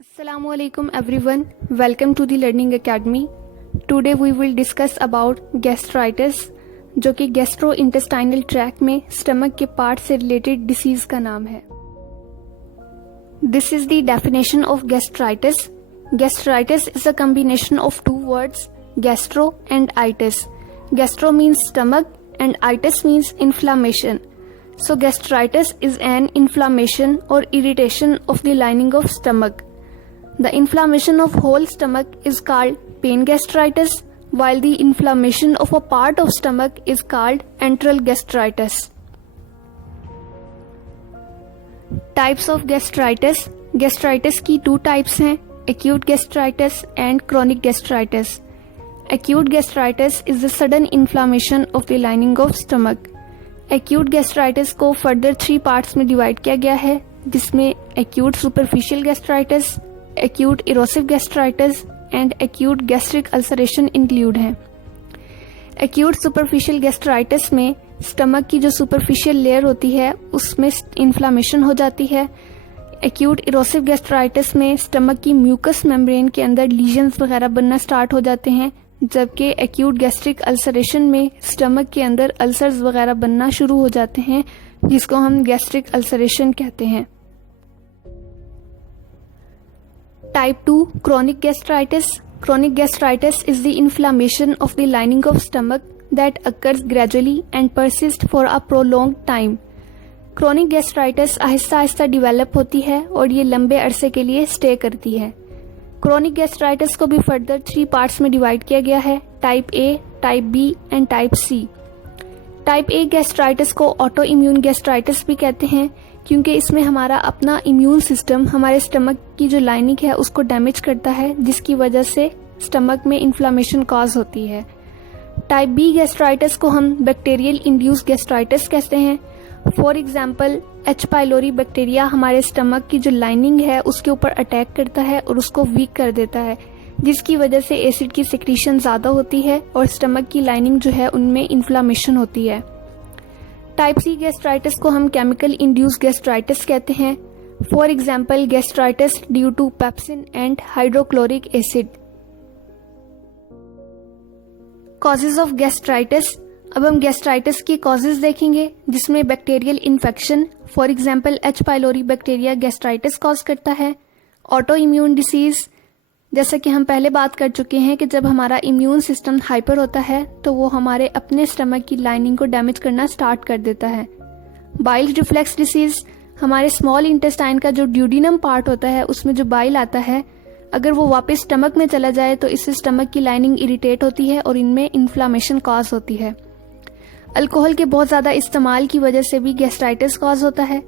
Assalamualaikum everyone. Welcome to the Learning Academy. Today we will discuss about gastritis, जो कि gastrointestinal tract में stomach के part से related disease का नाम है. This is the definition of gastritis. Gastritis is a combination of two words, gastro and itis. Gastro means stomach and itis means inflammation. So gastritis is an inflammation or irritation of the lining of stomach. The inflammation of whole stomach is called pain gastritis, while the inflammation of a part of stomach is called enteral gastritis. Types of gastritis. Gastritis की two types हैं, acute gastritis and chronic gastritis. Acute gastritis is the sudden inflammation of the lining of stomach. Acute gastritis को further 3 parts में divide किया गया है, जिसमें acute superficial gastritis, acute erosive gastritis and acute gastric ulceration include हैं. Acute superficial gastritis में stomach की जो सुपरफिशियल लेयर होती है उसमें इन्फ्लामेशन हो जाती है. एक्यूट इरोसिव गैस्ट्राइटिस में स्टमक की म्यूकस मेम्ब्रेन के अंदर लीजन्स वगैरह बनना स्टार्ट हो जाते हैं, जबकि एक्यूट गैस्ट्रिक अल्सरेशन में स्टमक के अंदर अल्सर्स वगैरह बनना शुरू हो जाते हैं, जिसको हम गैस्ट्रिक अल्सरेशन कहते हैं. Type 2 chronic gastritis. Chronic gastritis is the inflammation of the lining of stomach that occurs gradually and persists for a prolonged time. Chronic gastritis Aahista Aahista develop होती है और ये लंबे अरसे के लिए स्टे करती है. Chronic gastritis को भी फर्दर 3 पार्ट्स में डिवाइड किया गया है, type A, type B and type C. Type A gastritis को ऑटो इम्यून गैस्ट्राइटिस भी कहते हैं, क्योंकि इसमें हमारा अपना इम्यून सिस्टम हमारे स्टमक की जो लाइनिंग है उसको डैमेज करता है, जिसकी वजह से स्टमक में इन्फ्लामेशन कॉज होती है. टाइप बी गैस्ट्राइटिस को हम बैक्टीरियल इंड्यूस गैस्ट्राइटिस कहते हैं. For example H pylori bacteria हमारे स्टमक की जो लाइनिंग है उसके ऊपर अटैक करता है और उसको वीक कर देता है, जिसकी वजह से एसिड की सिक्रीशन ज़्यादा होती है और स्टमक की लाइनिंग जो है उनमें इन्फ्लामेशन होती है. टाइप सी गैस्ट्राइटिस को हम केमिकल इंड्यूस गैस्ट्राइटिस कहते हैं. For example gastritis due to pepsin and hydrochloric acid. Causes of gastritis. अब हम गैस्ट्राइटिस की कॉजेज देखेंगे, जिसमें bacterial infection, for example H pylori bacteria gastritis cause करता है. ऑटो इम्यून डिसीज, जैसा कि हम पहले बात कर चुके हैं कि जब हमारा इम्यून सिस्टम हाइपर होता है तो वो हमारे अपने स्टमक की लाइनिंग को डैमेज करना स्टार्ट कर देता है. बाइल रिफ्लेक्स डिसीज, हमारे स्मॉल इंटेस्टाइन का जो ड्यूडिनम पार्ट होता है उसमें जो बाइल आता है, अगर वो वापस स्टमक में चला जाए तो इससे स्टमक की लाइनिंग इरिटेट होती है और इनमें इन्फ्लामेशन कॉज होती है. अल्कोहल के बहुत ज़्यादा इस्तेमाल की वजह से भी गैस्ट्राइटिस कॉज होता है.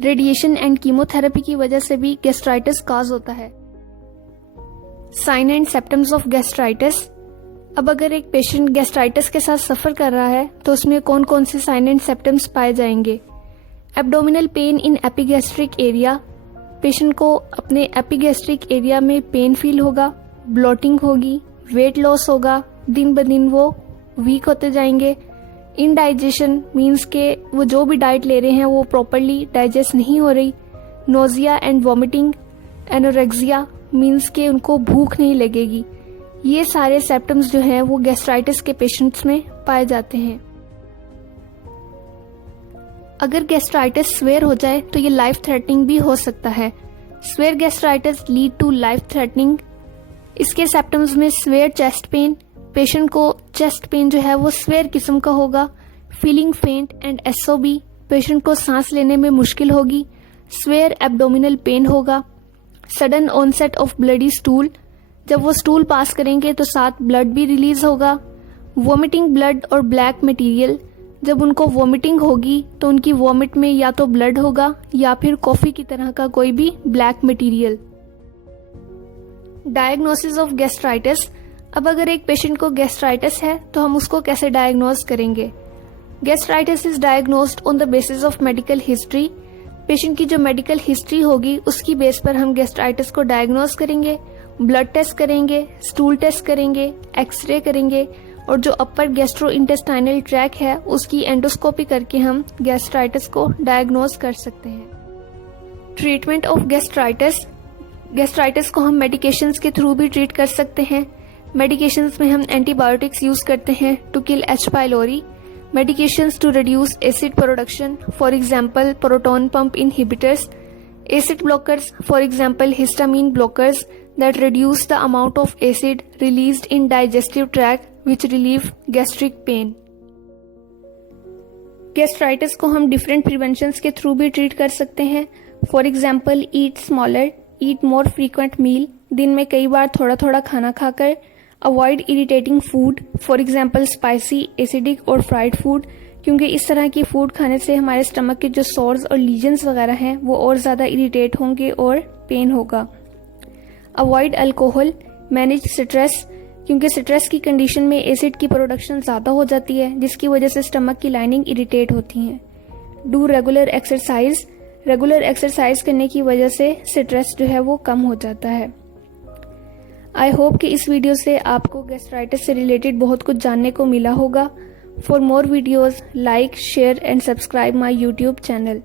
रेडिएशन एंड कीमोथेरेपी की वजह से भी गैस्ट्राइटिस कॉज होता है. Sign and symptoms of gastritis. अब अगर एक पेशेंट गैस्ट्राइटिस के साथ सफ़र कर रहा है तो उसमें कौन कौन से साइन एंड सिम्टम्स पाए जाएंगे. Abdominal pain in epigastric area, patient को अपने एपिगैस्ट्रिक एरिया में पेन फील होगा, ब्लोटिंग होगी, वेट लॉस होगा, दिन ब दिन वो वीक होते जाएंगे. इनडाइजेशन मीन्स के वो जो भी डाइट ले रहे हैं वो प्रॉपरली डाइजेस्ट नहीं हो रही. Nausea and vomiting. Anorexia means के उनको भूख नहीं लगेगी. ये सारे सिम्टम्स जो हैं वो गैस्ट्राइटिस के पेशेंट्स में पाए जाते हैं. अगर गैस्ट्राइटिस स्वेयर हो जाए तो ये लाइफ थ्रेटनिंग भी हो सकता है. Severe gastritis lead to life threatening. इसके सिम्टम्स में स्वेयर चेस्ट पेन, पेशेंट को चेस्ट पेन जो है वो स्वेयर किस्म का होगा. फीलिंग फेंट एंड एसओबी, पेशेंट को सांस लेने में मुश्किल होगी. स्वेयर एब्डोमिनल पेन होगा. Sudden onset of bloody stool, जब वो स्टूल पास करेंगे तो साथ ब्लड भी रिलीज होगा. वॉमिटिंग ब्लड और ब्लैक मटेरियल, जब उनको वॉमिटिंग होगी तो उनकी वॉमिट में या तो ब्लड होगा या फिर कॉफी की तरह का कोई भी black material. Diagnosis of gastritis. अब अगर एक पेशेंट को गैस्ट्राइटिस है तो हम उसको कैसे डायग्नोज करेंगे. Gastritis is diagnosed on the basis of medical history. Patient की जो मेडिकल हिस्ट्री होगी उसकी बेस पर हम गैस्ट्राइटिस को डायग्नोज करेंगे. ब्लड टेस्ट करेंगे, स्टूल टेस्ट करेंगे, एक्सरे करेंगे और जो अपर गैस्ट्रोइंटेस्टाइनल ट्रैक है उसकी एंडोस्कोपी करके हम गैस्ट्राइटिस को डायग्नोज कर सकते हैं. Treatment of gastritis. गैस्ट्राइटिस को हम मेडिकेशंस के थ्रू भी ट्रीट कर सकते हैं। मेडिकेशंस में हम एंटीबायोटिक्स यूज करते हैं to kill H pylori, medications to reduce acid production, for example proton pump inhibitors, acid blockers, for example histamine blockers that reduce the amount of acid released in digestive tract which relieve gastric pain. Gastritis को हम different preventions के through भी treat कर सकते हैं। For example eat smaller, eat more frequent meal, दिन में कई बार थोड़ा थोड़ा खाना खाकर। Avoid irritating food, for example spicy, acidic और फ्राइड फूड, क्योंकि इस तरह की फूड खाने से हमारे स्टमक के जो सोर्स और लीजन्स वगैरह हैं वो और ज़्यादा इरिटेट होंगे और पेन होगा। अवॉइड अल्कोहल, मैनेज स्ट्रेस, क्योंकि स्ट्रेस की कंडीशन में एसिड की प्रोडक्शन ज़्यादा हो जाती है जिसकी वजह से स्टमक की लाइनिंग इरिटेट होती है। Do regular exercise, regular exercise करने की वजह से स्ट्रेस जो है वो कम हो जाता है। आई होप कि इस वीडियो से आपको गैस्ट्राइटिस से रिलेटेड बहुत कुछ जानने को मिला होगा। For more videos like, share and subscribe my YouTube channel.